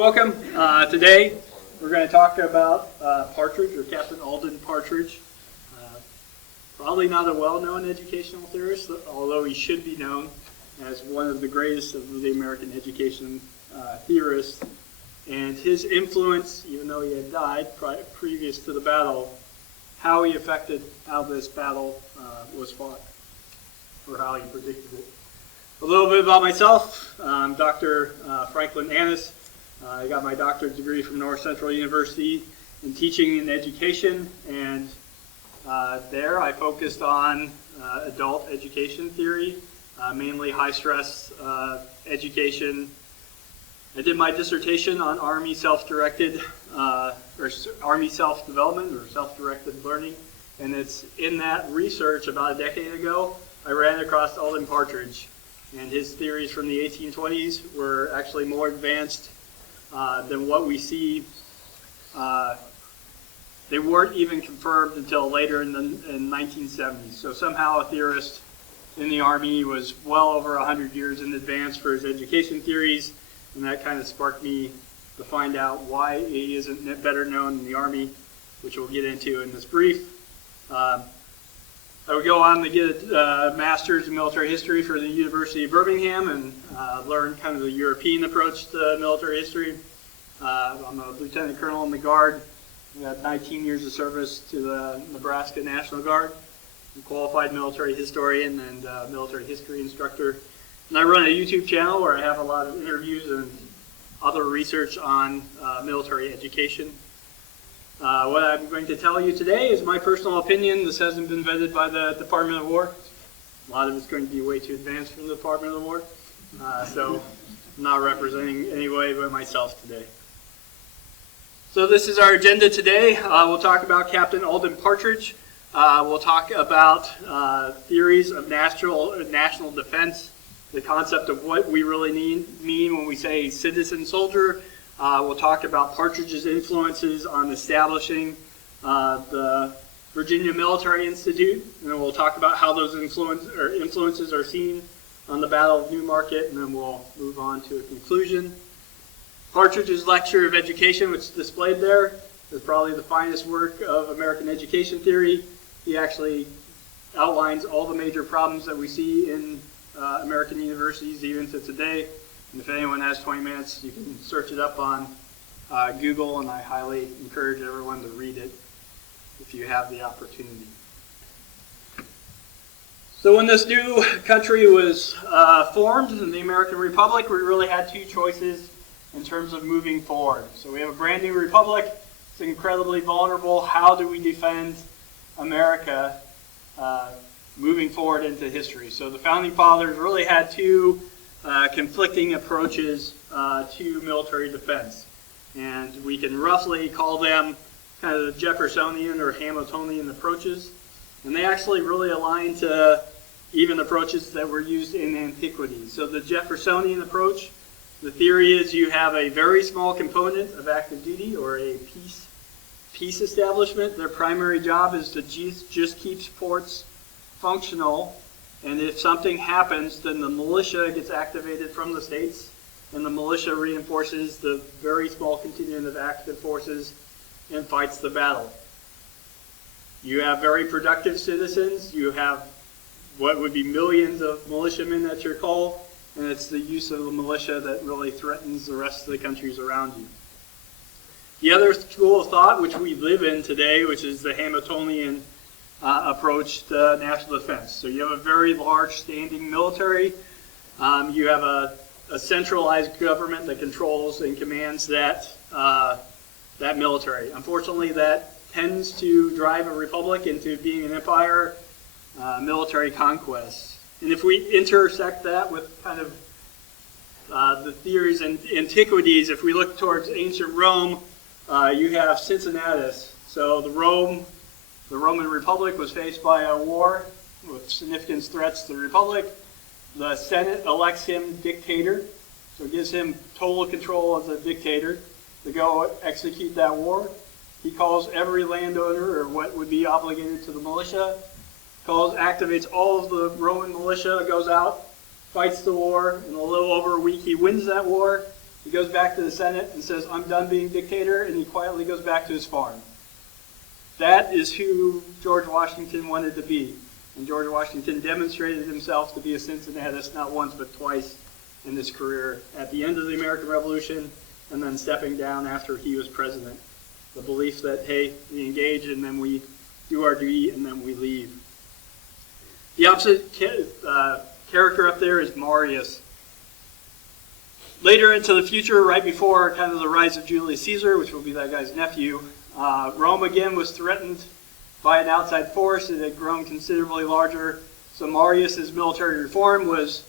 welcome. Today we're going to talk about Partridge, or Captain Alden Partridge. Probably not a well-known educational theorist, although he should be known as one of the greatest of the American education theorists. And his influence, even though he had died previous to the battle, how he affected how this battle was fought, or how he predicted it. A little bit about myself. I'm Dr. Franklin Annis. I got my doctorate degree from North Central University in teaching and education, and there I focused on adult education theory, mainly high-stress education. I did my dissertation on Army self-directed, or Army self-development, or self-directed learning, and it's in that research about a decade ago I ran across Alden Partridge, and his theories from the 1820s were actually more advanced than what we see. They weren't even confirmed until later in the 1970s. So somehow a theorist in the Army was well over 100 years in advance for his education theories, and that kind of sparked me to find out why he isn't better known in the Army, which we'll get into in this brief. I would go on to get a master's in military history for the University of Birmingham and learn kind of the European approach to military history. I'm a lieutenant colonel in the Guard. I got 19 years of service to the Nebraska National Guard. I'm a qualified military historian and military history instructor. And I run a YouTube channel where I have a lot of interviews and other research on military education. What I'm going to tell you today is my personal opinion. This hasn't been vetted by the Department of War. A lot of it's going to be way too advanced from the Department of War. So I'm not representing anybody but myself today. So this is our agenda today. We'll talk about Captain Alden Partridge. We'll talk about theories of national defense, the concept of what we really mean when we say citizen soldier. We'll talk about Partridge's influences on establishing the Virginia Military Institute, and then we'll talk about how those influences are seen on the Battle of Newmarket, and then we'll move on to a conclusion. Partridge's lecture of education, which is displayed there, is probably the finest work of American education theory. He actually outlines all the major problems that we see in American universities even to today. And if anyone has 20 minutes, you can search it up on Google, and I highly encourage everyone to read it if you have the opportunity. So when this new country was formed in the American Republic, we really had two choices in terms of moving forward. So we have a brand new republic. It's incredibly vulnerable. How do we defend America moving forward into history? So the Founding Fathers really had two conflicting approaches to military defense. And we can roughly call them kind of the Jeffersonian or Hamiltonian approaches. And they actually really align to even approaches that were used in antiquity. So the Jeffersonian approach, the theory is you have a very small component of active duty or a peace establishment. Their primary job is to just keep sports functional. And if something happens, then the militia gets activated from the states, and the militia reinforces the very small contingent of active forces and fights the battle. You have very productive citizens. You have what would be millions of militiamen at your call, and it's the use of the militia that really threatens the rest of the countries around you. The other school of thought, which we live in today, which is the Hamiltonian approach to national defense. So you have a very large standing military. You have a centralized government that controls and commands that military. Unfortunately, that tends to drive a republic into being an empire, military conquest. And if we intersect that with kind of the theories in antiquities, if we look towards ancient Rome, you have Cincinnatus. So the Roman Republic was faced by a war with significant threats to the Republic. The Senate elects him dictator, so it gives him total control as a dictator to go execute that war. He calls every landowner, or what would be obligated to the militia, activates all of the Roman militia, goes out, fights the war. In a little over a week, he wins that war. He He goes back to the Senate and says, "I'm done being dictator," and he quietly goes back to his farm. That is who George Washington wanted to be. And George Washington demonstrated himself to be a Cincinnatus not once but twice in his career, at the end of the American Revolution and then stepping down after he was president. The belief that, hey, we engage and then we do our duty and then we leave. The opposite character up there is Marius. Later into the future, right before kind of the rise of Julius Caesar, which will be that guy's nephew, Rome again was threatened by an outside force. It had grown considerably larger. So Marius's military reform was,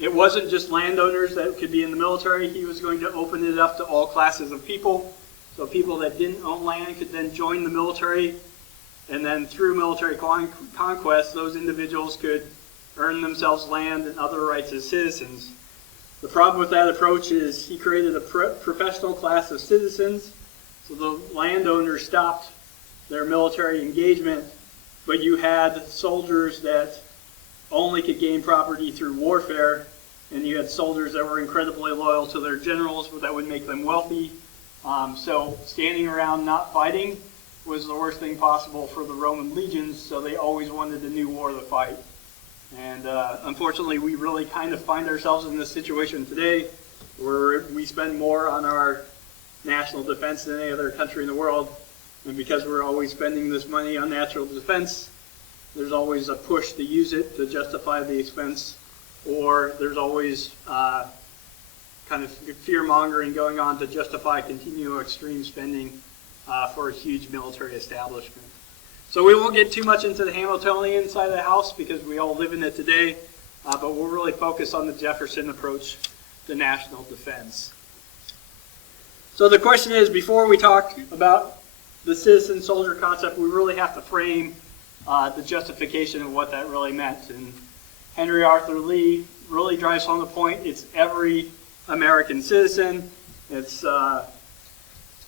it wasn't just landowners that could be in the military. He was going to open it up to all classes of people. So people that didn't own land could then join the military. And then through military conquest, those individuals could earn themselves land and other rights as citizens. The problem with that approach is he created a professional class of citizens. So the landowners stopped their military engagement, but you had soldiers that only could gain property through warfare, and you had soldiers that were incredibly loyal to their generals, but that would make them wealthy. So standing around not fighting was the worst thing possible for the Roman legions, so they always wanted a new war to fight. And unfortunately, we really kind of find ourselves in this situation today, where we spend more on our national defense than any other country in the world. And because we're always spending this money on national defense, there's always a push to use it to justify the expense, or there's always kind of fear-mongering going on to justify continual extreme spending for a huge military establishment. So we won't get too much into the Hamiltonian side of the house because we all live in it today, but we'll really focus on the Jefferson approach to national defense. So the question is, before we talk about the citizen-soldier concept, we really have to frame the justification of what that really meant. And Henry Arthur Lee really drives home the point. It's every American citizen. It's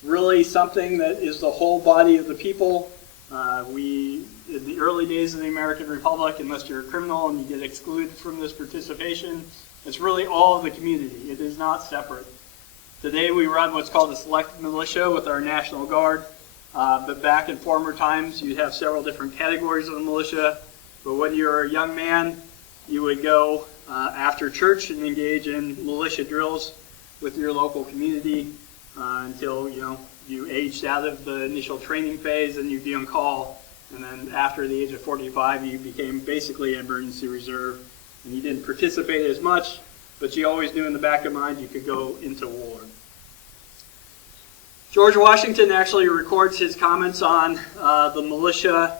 really something that is the whole body of the people. In the early days of the American Republic, unless you're a criminal and you get excluded from this participation, it's really all of the community. It is not separate. Today we run what's called a select militia with our National Guard. But back in former times, you'd have several different categories of the militia. But when you were a young man, you would go after church and engage in militia drills with your local community until you aged out of the initial training phase and you'd be on call. And then after the age of 45, you became basically an emergency reserve. And you didn't participate as much, but you always knew in the back of mind you could go into war. George Washington actually records his comments on the militia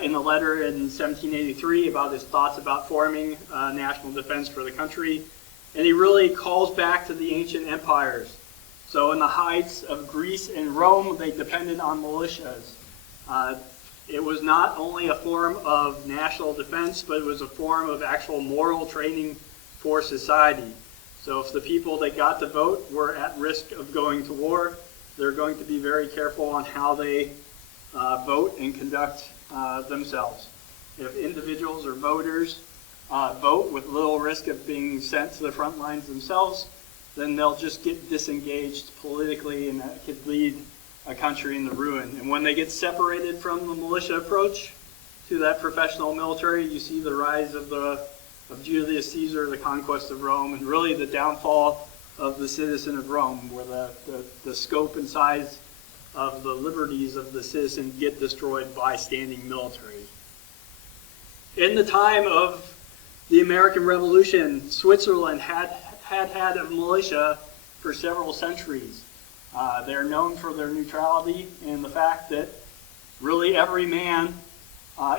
in a letter in 1783 about his thoughts about forming national defense for the country. And he really calls back to the ancient empires. So in the heights of Greece and Rome, they depended on militias. It was not only a form of national defense, but it was a form of actual moral training for society. So if the people that got to vote were at risk of going to war, they're going to be very careful on how they vote and conduct themselves. If individuals or voters vote with little risk of being sent to the front lines themselves, then they'll just get disengaged politically, and that could lead a country into ruin. And when they get separated from the militia approach to that professional military, you see the rise of Julius Caesar, the conquest of Rome, and really the downfall of the citizen of Rome, where the scope and size of the liberties of the citizen get destroyed by standing military. In the time of the American Revolution, Switzerland had a militia for several centuries. They're known for their neutrality and the fact that really every man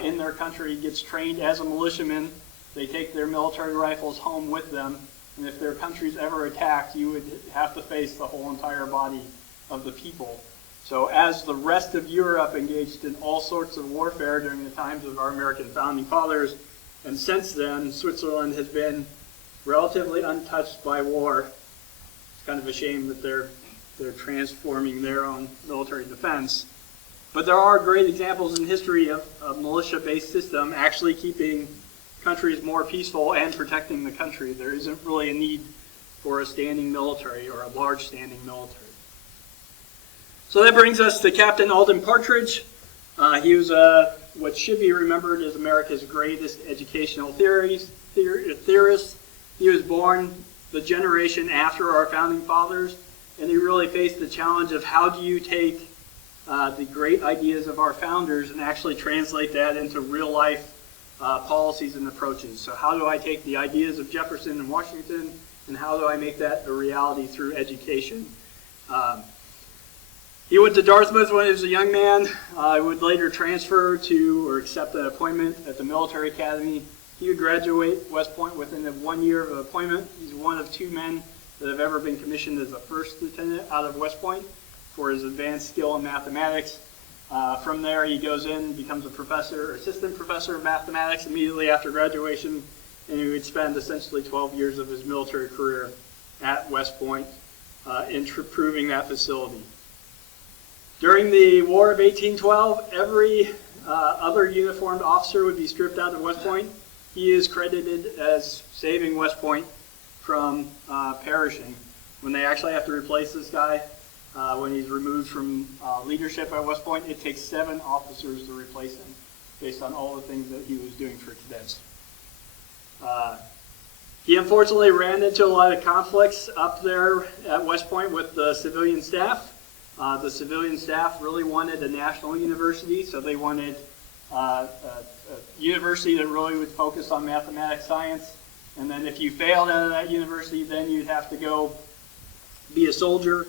in their country gets trained as a militiaman. They take their military rifles home with them, and if their country's ever attacked, you would have to face the whole entire body of the people. So as the rest of Europe engaged in all sorts of warfare during the times of our American founding fathers, and since then, Switzerland has been relatively untouched by war. It's kind of a shame that they're transforming their own military defense. But there are great examples in history of a militia-based system actually keeping countries more peaceful and protecting the country. There isn't really a need for a standing military or a large standing military. So that brings us to Captain Alden Partridge. He was what should be remembered as America's greatest educational theorist. He was born the generation after our founding fathers, and he really faced the challenge of how do you take the great ideas of our founders and actually translate that into real life policies and approaches. So how do I take the ideas of Jefferson and Washington, and how do I make that a reality through education? He went to Dartmouth when he was a young man. He would later transfer to or accept an appointment at the military academy. He would graduate West Point within 1 year of appointment. He's one of 2 men that have ever been commissioned as a first lieutenant out of West Point for his advanced skill in mathematics. From there, he goes in, becomes a professor, or assistant professor of mathematics immediately after graduation, and he would spend essentially 12 years of his military career at West Point improving that facility. During the War of 1812, every other uniformed officer would be stripped out of West Point. He is credited as saving West Point from perishing. When they actually have to replace this guy, when he's removed from leadership at West Point, it takes 7 officers to replace him, based on all the things that he was doing for cadets. He unfortunately ran into a lot of conflicts up there at West Point with the civilian staff. The civilian staff really wanted a national university, so they wanted a university that really would focus on mathematics, science, and then if you failed out of that university, then you'd have to go be a soldier.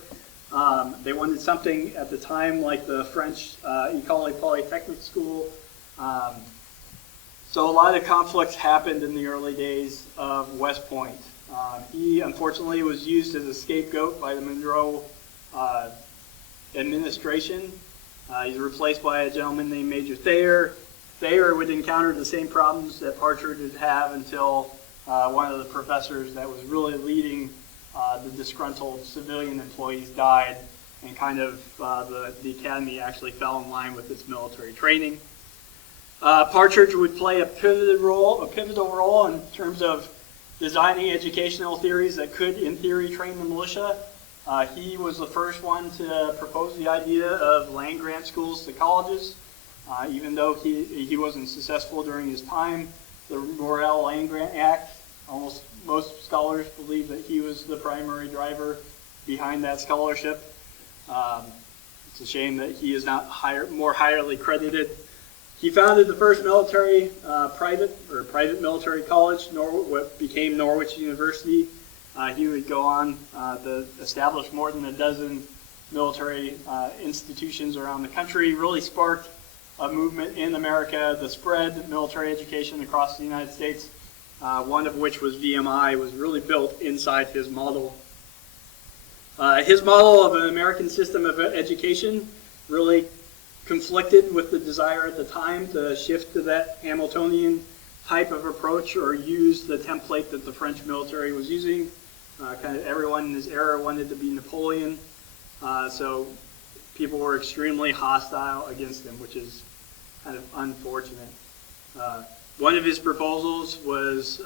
They wanted something at the time like the French École Polytechnique School. So a lot of conflicts happened in the early days of West Point. He unfortunately was used as a scapegoat by the Monroe administration. He's replaced by a gentleman named Major Thayer. Thayer would encounter the same problems that Partridge would have until one of the professors that was really leading the disgruntled civilian employees died, and kind of the academy actually fell in line with its military training. Partridge would play a pivotal role in terms of designing educational theories that could, in theory, train the militia. He was the first one to propose the idea of land-grant schools to colleges. Even though he wasn't successful during his time, the Morrill Land-Grant Act, most scholars believe that he was the primary driver behind that scholarship. It's a shame that he is not more highly credited. He founded the first private military college, what became Norwich University. He would go on to establish more than a dozen military institutions around the country, really sparked a movement in America that spread military education across the United States, one of which was VMI, was really built inside his model. His model of an American system of education really conflicted with the desire at the time to shift to that Hamiltonian type of approach or use the template that the French military was using. Kind of everyone in his era wanted to be Napoleon, so people were extremely hostile against him, which is kind of unfortunate. One of his proposals was,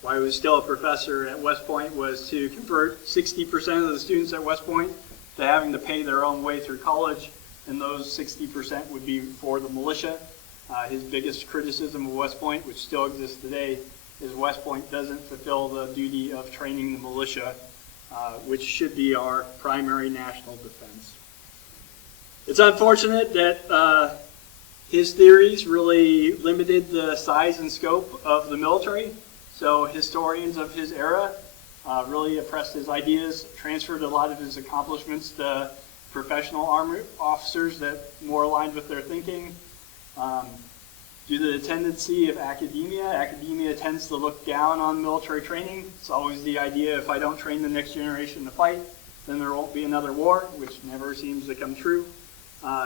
while he was still a professor at West Point, was to convert 60% of the students at West Point to having to pay their own way through college, and those 60% would be for the militia. His biggest criticism of West Point, which still exists today, is West Point doesn't fulfill the duty of training the militia, which should be our primary national defense. It's unfortunate that his theories really limited the size and scope of the military, so historians of his era really oppressed his ideas, transferred a lot of his accomplishments to professional army officers that more aligned with their thinking. Due to the tendency of academia tends to look down on military training. It's always the idea, if I don't train the next generation to fight, then there won't be another war, which never seems to come true.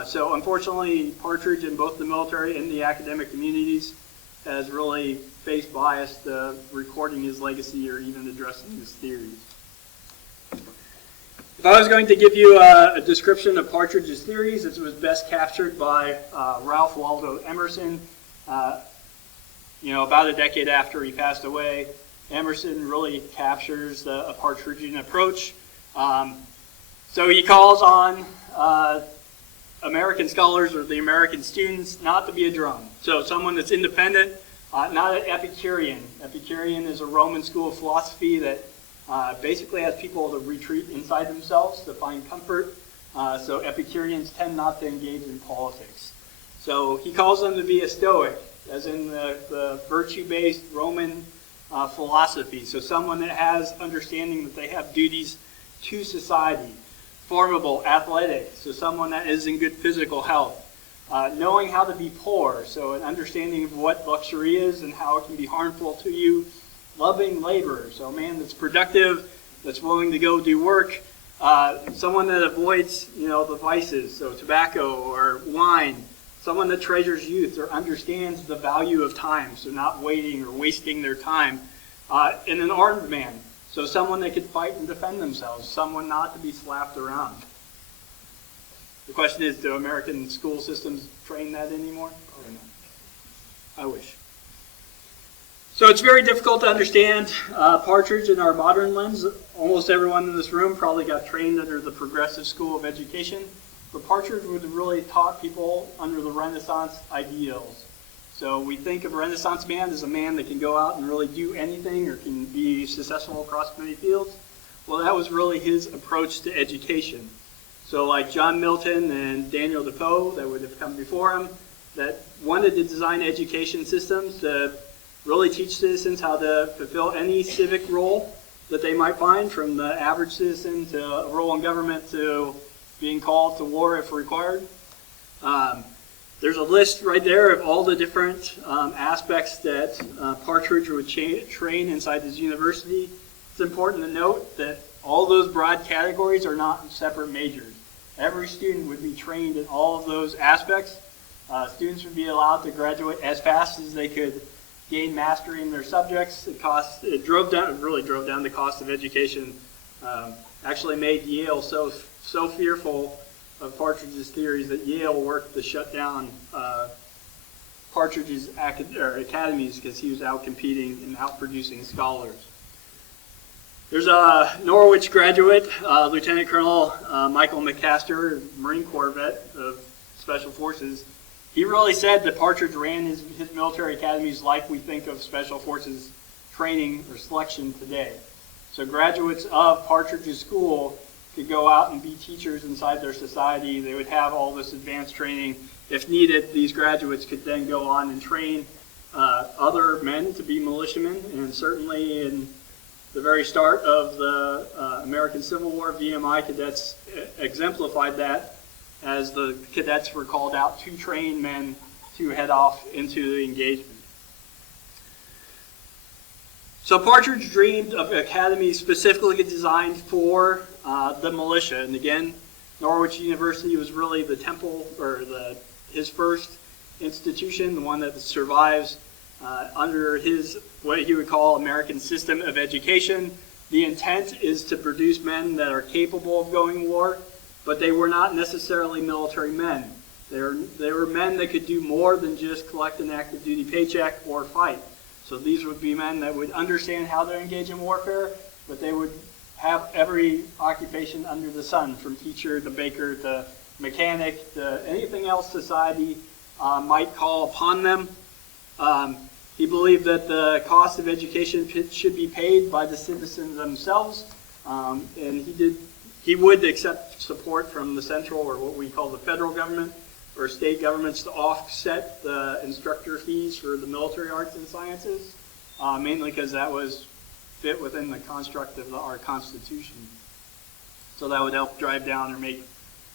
So unfortunately, Partridge in both the military and the academic communities has really faced bias to recording his legacy or even addressing his theories. If I was going to give you a description of Partridge's theories, it was best captured by Ralph Waldo Emerson. About a decade after he passed away, Emerson really captures a Partridgean approach. So he calls on American scholars or the American students not to be a drone. So someone that's independent, not an Epicurean. Epicurean is a Roman school of philosophy that basically has people to retreat inside themselves to find comfort. So Epicureans tend not to engage in politics. So he calls them to be a Stoic, as in the virtue-based Roman philosophy. So someone that has understanding that they have duties to society. Formable, athletic, so someone that is in good physical health. Knowing how to be poor, so an understanding of what luxury is and how it can be harmful to you. Loving labor, so a man that's productive, that's willing to go do work. Someone that avoids, the vices, so tobacco or wine. Someone that treasures youth or understands the value of time, so not waiting or wasting their time. And an armed man, so someone that could fight and defend themselves, someone not to be slapped around. The question is, do American school systems train that anymore? Probably not. I wish. So it's very difficult to understand Partridge in our modern lens. Almost everyone in this room probably got trained under the progressive school of education. But Partridge would have really taught people under the Renaissance ideals. So we think of a Renaissance man as a man that can go out and really do anything or can be successful across many fields. Well, that was really his approach to education. So like John Milton and Daniel Defoe that would have come before him, that wanted to design education systems to really teach citizens how to fulfill any civic role that they might find, from the average citizen to a role in government to being called to war if required. There's a list right there of all the different aspects that Partridge would train inside his university. It's important to note that all those broad categories are not separate majors. Every student would be trained in all of those aspects. Students would be allowed to graduate as fast as they could gain mastery in their subjects. It really drove down the cost of education. Actually made Yale so fearful of Partridge's theories that Yale worked to shut down Partridge's academies because he was out competing and out producing scholars. There's a Norwich graduate, Lieutenant Colonel Michael McCaster, Marine Corps vet of Special Forces. He really said that Partridge ran his military academies like we think of Special Forces training or selection today. So graduates of Partridge's school could go out and be teachers inside their society. They would have all this advanced training. If needed, these graduates could then go on and train other men to be militiamen. And certainly in the very start of the American Civil War, VMI cadets exemplified that, as the cadets were called out to train men to head off into the engagement. So Partridge dreamed of academies specifically designed for the militia. And again, Norwich University was really the temple, or his first institution, the one that survives under his, what he would call, American system of education. The intent is to produce men that are capable of going to war, but they were not necessarily military men. They were men that could do more than just collect an active duty paycheck or fight. So these would be men that would understand how to engage in warfare, but they would have every occupation under the sun, from teacher to baker to mechanic to anything else society might call upon them. He believed that the cost of education should be paid by the citizens themselves, and he would accept support from the central, or what we call the federal government, or state governments, to offset the instructor fees for the military arts and sciences, mainly because that was fit within the construct of our Constitution. So that would help drive down or make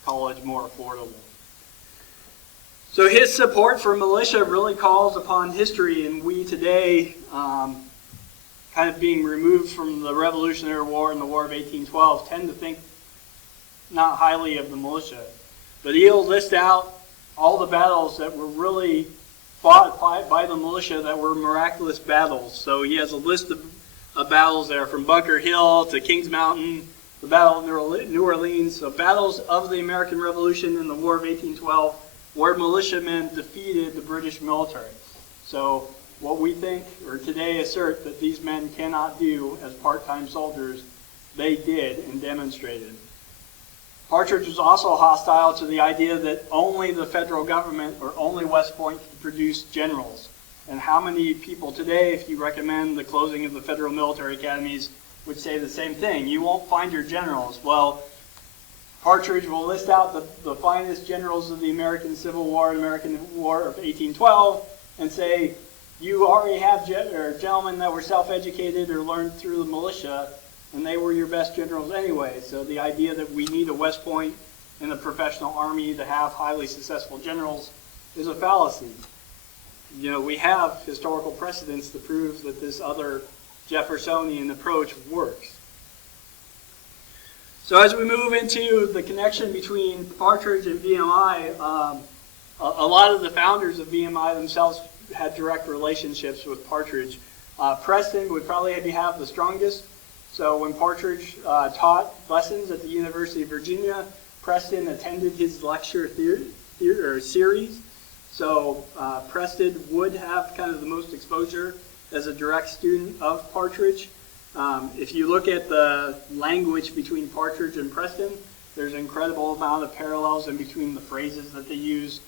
college more affordable. So his support for militia really calls upon history, and we today, kind of being removed from the Revolutionary War and the War of 1812, tend to think not highly of the militia. But he'll list out all the battles that were really fought by the militia that were miraculous battles. So he has a list of battles there, from Bunker Hill to Kings Mountain, the Battle of New Orleans. So battles of the American Revolution in the War of 1812, where militiamen defeated the British military. So what we think or today assert that these men cannot do as part-time soldiers, they did and demonstrated. Partridge was also hostile to the idea that only the federal government or only West Point could produce generals. And how many people today, if you recommend the closing of the federal military academies, would say the same thing? You won't find your generals. Well, Partridge will list out the finest generals of the American Civil War and American War of 1812 and say, you already have gentlemen that were self-educated or learned through the militia, and they were your best generals anyway. So the idea that we need a West Point in the professional army to have highly successful generals is a fallacy. You know, we have historical precedents to prove that this other Jeffersonian approach works. So as we move into the connection between Partridge and VMI, a lot of the founders of VMI themselves had direct relationships with Partridge. Preston would probably have the strongest. So when Partridge taught lessons at the University of Virginia, Preston attended his lecture series. So Preston would have kind of the most exposure as a direct student of Partridge. If you look at the language between Partridge and Preston, there's an incredible amount of parallels in between the phrases that they use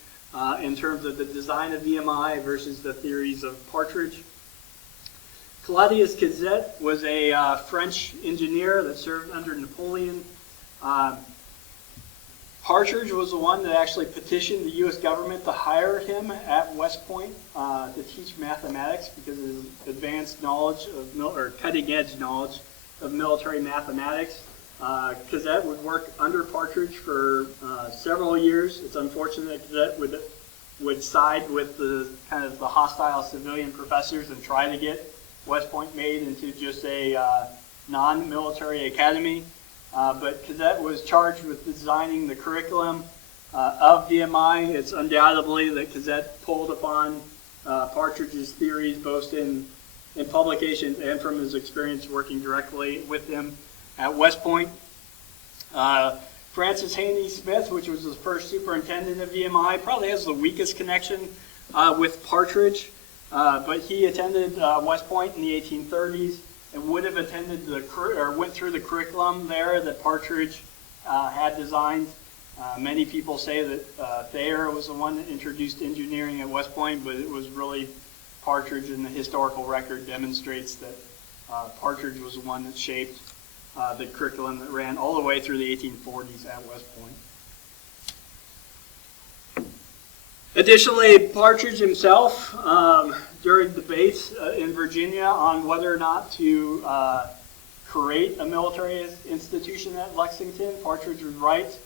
in terms of the design of VMI versus the theories of Partridge. Claudius Cadet was a French engineer that served under Napoleon. Partridge was the one that actually petitioned the U.S. government to hire him at West Point to teach mathematics because of his advanced knowledge of, or cutting-edge knowledge of military mathematics. Cadet would work under Partridge for several years. It's unfortunate that Cadet would side with the kind of the hostile civilian professors and try to get West Point made into just a non-military academy. But Cadet was charged with designing the curriculum of VMI. It's undoubtedly that Cadet pulled upon Partridge's theories both in publications and from his experience working directly with him at West Point. Francis Haney Smith, which was the first superintendent of VMI, probably has the weakest connection with Partridge, but he attended West Point in the 1830s and would have attended went through the curriculum there that Partridge had designed. Many people say that Thayer was the one that introduced engineering at West Point, but it was really Partridge, and the historical record demonstrates that Partridge was the one that shaped the curriculum that ran all the way through the 1840s at West Point. Additionally, Partridge himself, during debates in Virginia on whether or not to create a military institution at Lexington, Partridge would write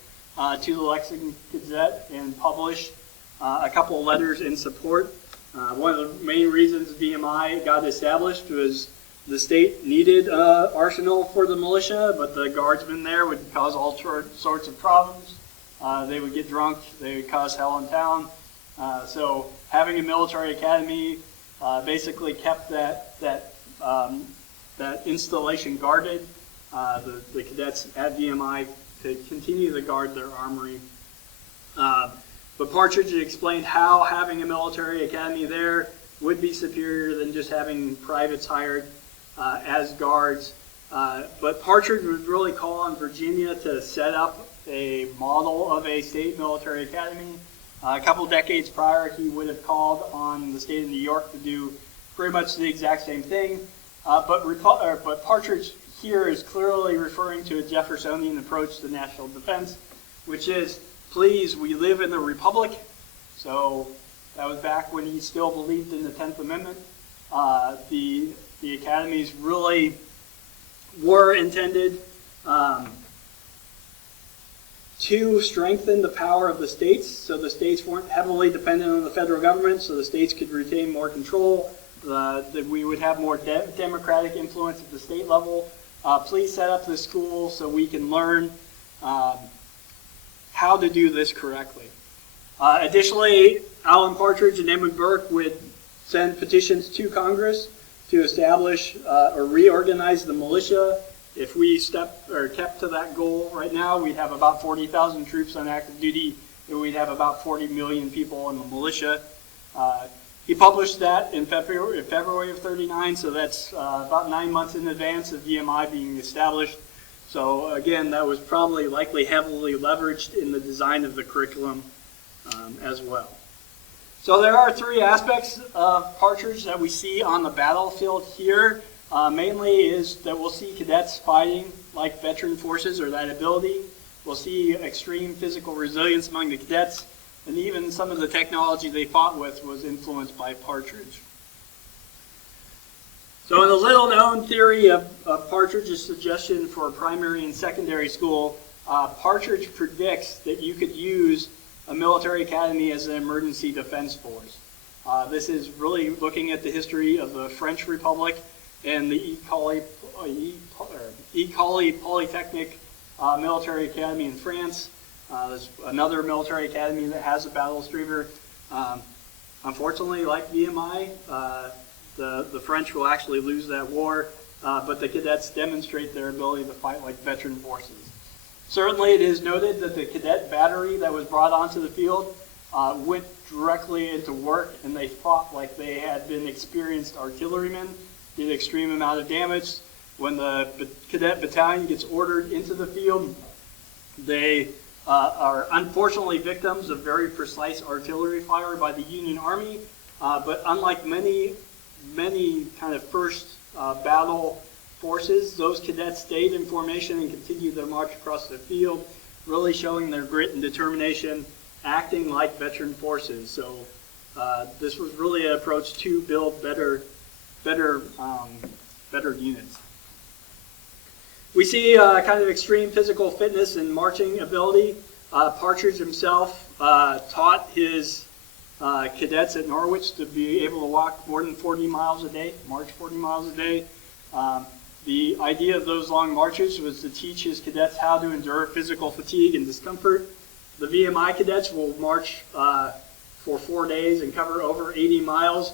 to the Lexington Gazette and publish a couple of letters in support. One of the main reasons VMI got established was the state needed an arsenal for the militia, but the guardsmen there would cause all sorts of problems. They would get drunk, they would cause hell in town. So having a military academy basically kept that installation guarded. The cadets at VMI could continue to guard their armory. But Partridge explained how having a military academy there would be superior than just having privates hired as guards. But Partridge would really call on Virginia to set up a model of a state military academy. A couple decades prior, he would have called on the state of New York to do pretty much the exact same thing. But Partridge here is clearly referring to a Jeffersonian approach to national defense, which is, please, we live in the Republic. So that was back when he still believed in the 10th Amendment. The academies really were intended to strengthen the power of the states, so the states weren't heavily dependent on the federal government, so the states could retain more control, that we would have more democratic influence at the state level. Please set up this school so we can learn how to do this correctly. Additionally, Alden Partridge and Edmund Burke would send petitions to Congress to establish or reorganize the militia. If we kept to that goal right now, we'd have about 40,000 troops on active duty, and we'd have about 40 million people in the militia. He published that in February of '39, so that's about 9 months in advance of VMI being established. So again, that was probably likely heavily leveraged in the design of the curriculum as well. So there are 3 aspects of Partridge that we see on the battlefield here. Mainly is that we'll see cadets fighting like veteran forces, or that ability. We'll see extreme physical resilience among the cadets, and even some of the technology they fought with was influenced by Partridge. So in the little-known theory of Partridge's suggestion for primary and secondary school, Partridge predicts that you could use a military academy as an emergency defense force. This is really looking at the history of the French Republic and the École Polytechnique military academy in France. There's another military academy that has a battle streamer. Unfortunately, like VMI, the French will actually lose that war, but the cadets demonstrate their ability to fight like veteran forces. Certainly, it is noted that the cadet battery that was brought onto the field went directly into work, and they fought like they had been experienced artillerymen, did an extreme amount of damage. When the cadet battalion gets ordered into the field, they are unfortunately victims of very precise artillery fire by the Union Army, but unlike many kind of first battle forces, those cadets stayed in formation and continued their march across the field, really showing their grit and determination, acting like veteran forces. So this was really an approach to build better units. We see kind of extreme physical fitness and marching ability. Partridge himself taught his cadets at Norwich to be able to walk more than 40 miles a day, march 40 miles a day. The idea of those long marches was to teach his cadets how to endure physical fatigue and discomfort. The VMI cadets will march for 4 days and cover over 80 miles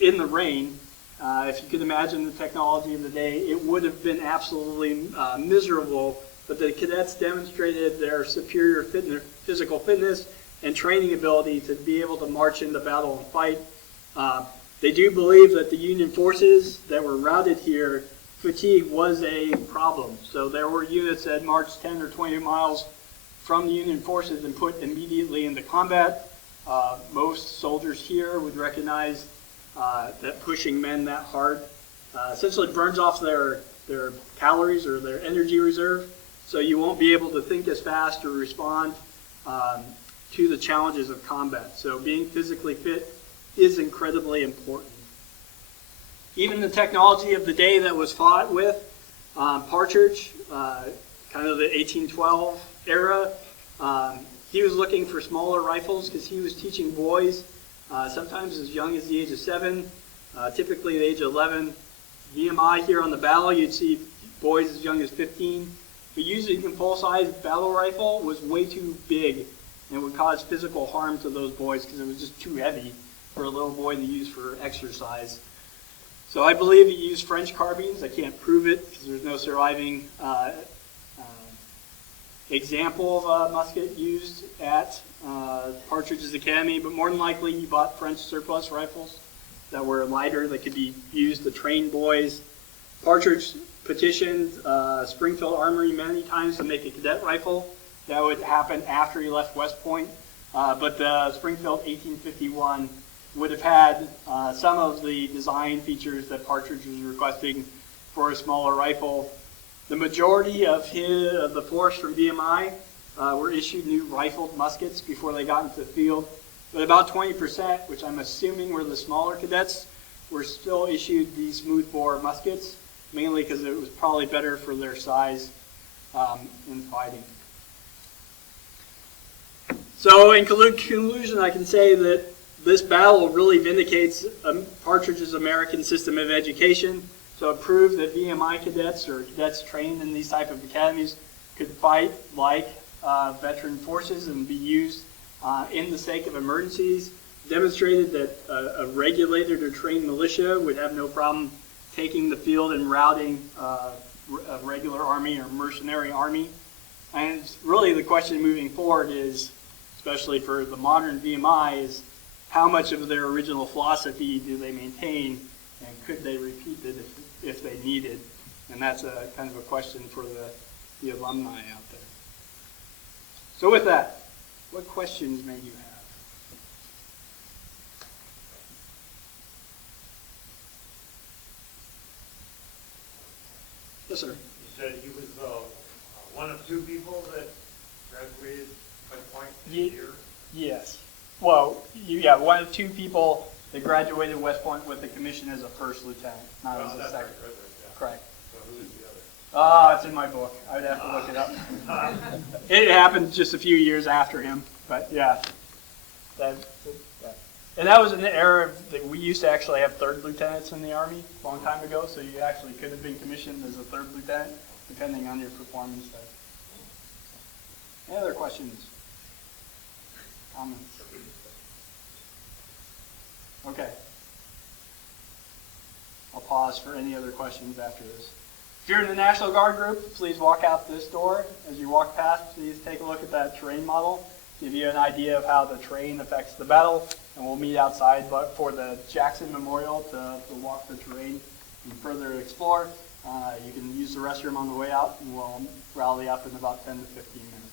in the rain. If you could imagine the technology of the day, it would have been absolutely miserable, but the cadets demonstrated their superior physical fitness and training ability to be able to march into battle and fight. They do believe that the Union forces that were routed here, fatigue was a problem. So there were units that marched 10 or 20 miles from the Union forces and put immediately into combat. Most soldiers here would recognize that pushing men that hard essentially burns off their calories or their energy reserve, so you won't be able to think as fast or respond to the challenges of combat. So being physically fit is incredibly important. Even the technology of the day that was fought with, Partridge, kind of the 1812 era, he was looking for smaller rifles because he was teaching boys sometimes as young as the age of 7, typically the age of 11. VMI here on the battle, you'd see boys as young as 15. But using a full-size battle rifle was way too big and would cause physical harm to those boys because it was just too heavy for a little boy to use for exercise. So I believe he used French carbines. I can't prove it because there's no surviving example of a musket used at Partridge's Academy, but more than likely he bought French surplus rifles that were lighter, that could be used to train boys. Partridge petitioned Springfield Armory many times to make a cadet rifle. That would happen after he left West Point, but the Springfield 1851 would have had some of the design features that Partridge was requesting for a smaller rifle. The majority of the force from VMI were issued new rifled muskets before they got into the field, but about 20%, which I'm assuming were the smaller cadets, were still issued these smoothbore muskets, mainly because it was probably better for their size in fighting. So in conclusion, I can say that this battle really vindicates Partridge's American system of education. So it proved that VMI cadets, or cadets trained in these type of academies, could fight like veteran forces and be used in the sake of emergencies. Demonstrated that a regulated or trained militia would have no problem taking the field and routing a regular army or mercenary army. And really the question moving forward is, especially for the modern VMI, is how much of their original philosophy do they maintain, and could they repeat it if they needed? And that's a kind of a question for the alumni out there. So with that, what questions may you have? Yes, sir. You said he was one of two people that graduated West Point this year? Yes. Well, yeah, one of two people that graduated West Point with the commission as a first lieutenant, not as a second. Right, yeah. Correct. So who is the other? It's in my book. I would have to look it up. It happened just a few years after him, but yeah. And that was in the era that we used to actually have third lieutenants in the Army a long time ago, so you actually could have been commissioned as a third lieutenant, depending on your performance there. Any other questions? Comments? Okay. I'll pause for any other questions after this. If you're in the National Guard group, please walk out this door. As you walk past, please take a look at that terrain model, give you an idea of how the terrain affects the battle, and we'll meet outside but for the Jackson Memorial to walk the terrain and further explore. You can use the restroom on the way out, and we'll rally up in about 10 to 15 minutes.